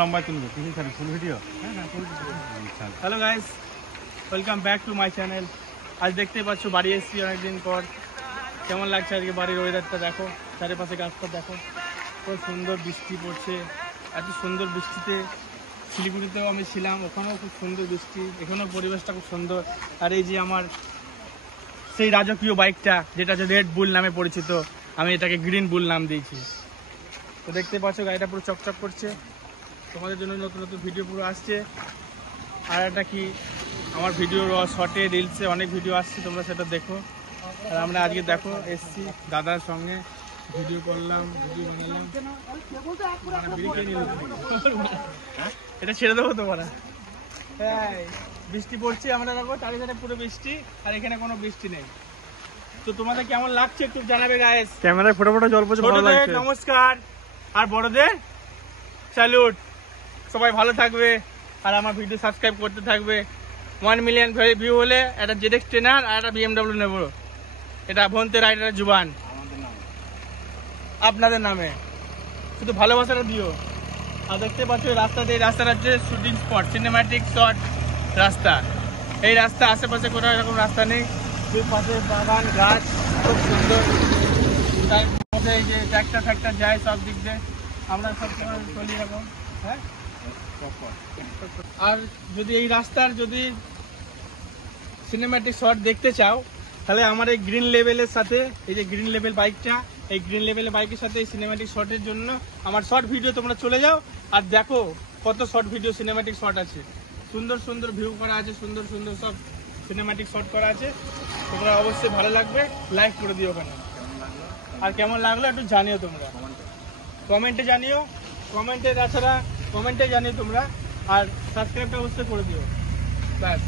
লম্বা তুলবে কিছু sir full video. Hello guys, welcome back to my channel. আজ দেখতেই পাচ্ছ বাড়ি এসেছি অনেকদিন পর। কেমন লাগছে আজকে বাড়ির ওয়েদারটা দেখো, চারিপাশে গাছটা দেখো, খুব সুন্দর বৃষ্টি পড়ছে। এত সুন্দর বৃষ্টিতে শিলিগুড়িতেও আমি ছিলাম, ওখানেও খুব সুন্দর বৃষ্টি, এখানেও পরিবেশটা খুব সুন্দর। আর এই যে আমার সেই রাজকীয় বাইকটা, যেটা হচ্ছে রেড বুল নামে পরিচিত, আমি এটাকে গ্রিন বুল নাম দিয়েছি। তো দেখতে পাচ্ছ গাড়িটা পুরো চকচক করছে। তোমাদের জন্য নতুন নতুন ভিডিও পুরো আসছে। আর একটা কি, আমার ভিডিও শর্টে রিলসে অনেক ভিডিও আসছে, তোমরা সেটা দেখো। আর আমরা আজকে দেখো এসছি দাদার সঙ্গে, ভিডিও করলাম, ভিডিও বানালাম। এটা ছেড়ে দেবো তোমারা। হ্যাঁ, বৃষ্টি পড়ছে, আমরা দেখো চারিধারে পুরো বৃষ্টি, আর এখানে কোনো বৃষ্টি নেই। তো তোমাদের কেমন লাগছে একটু জানাবে গাইস। ক্যামেরায় ফটো ফটো জল পড়ছে, ভালো লাগছে। নমস্কার, আর বড়দের স্যালুট। সবাই ভালো থাকবে আর আমার ভিডিও সাবস্ক্রাইব করতে থাকবে। 1 মিলিয়ন ভিউ হলে একটা জেডএক্স ট্রেনার আর একটা BMW নেব। এটা ভন্তে রাইডারের জুবান, আপনাদের নামে শুধু ভালোবাসাটা দিও। আর দেখতে পাচ্ছ রাস্তাতে, এই রাস্তাটা হচ্ছে শুটিং স্পট, সিনেম্যাটিক শট রাস্তা। এই রাস্তা আশেপাশে কোনো এরকম রাস্তা নেই, দুই পাশে বাগান গাছ, খুব সুন্দর। তার মধ্যে এই যে ট্র্যাক্টর ফ্যাক্টর যায় সব দিক দিয়ে, আমরা সব সময় চলি এরকম। হ্যাঁ, আর যদি এই রাস্তার যদি সিনেম্যাটিক শট দেখতে চাও, তাহলে আমার এই গ্রিন লেভেলের সাথে, এই যে গ্রিন লেভেল বাইকটা, এই গ্রিন লেভেলের বাইকের সাথে এই সিনেম্যাটিক শটের জন্য আমার শর্ট ভিডিও তোমরা চলে যাও আর দেখো কত শর্ট ভিডিও সিনেম্যাটিক শট আছে। সুন্দর সুন্দর ভিউ করা আছে, সুন্দর সুন্দর সব সিনেম্যাটিক শট করা আছে। তোমরা অবশ্যই ভালো লাগবে, লাইক করে দিও ওখানে। আর কেমন লাগলো একটু জানিও তোমরা, কমেন্টে জানিও। কমেন্টে তাছাড়া কমেন্টে জানিও তোমরা, আর সাবস্ক্রাইবটা অবশ্যই করে দিও। ব্যাস।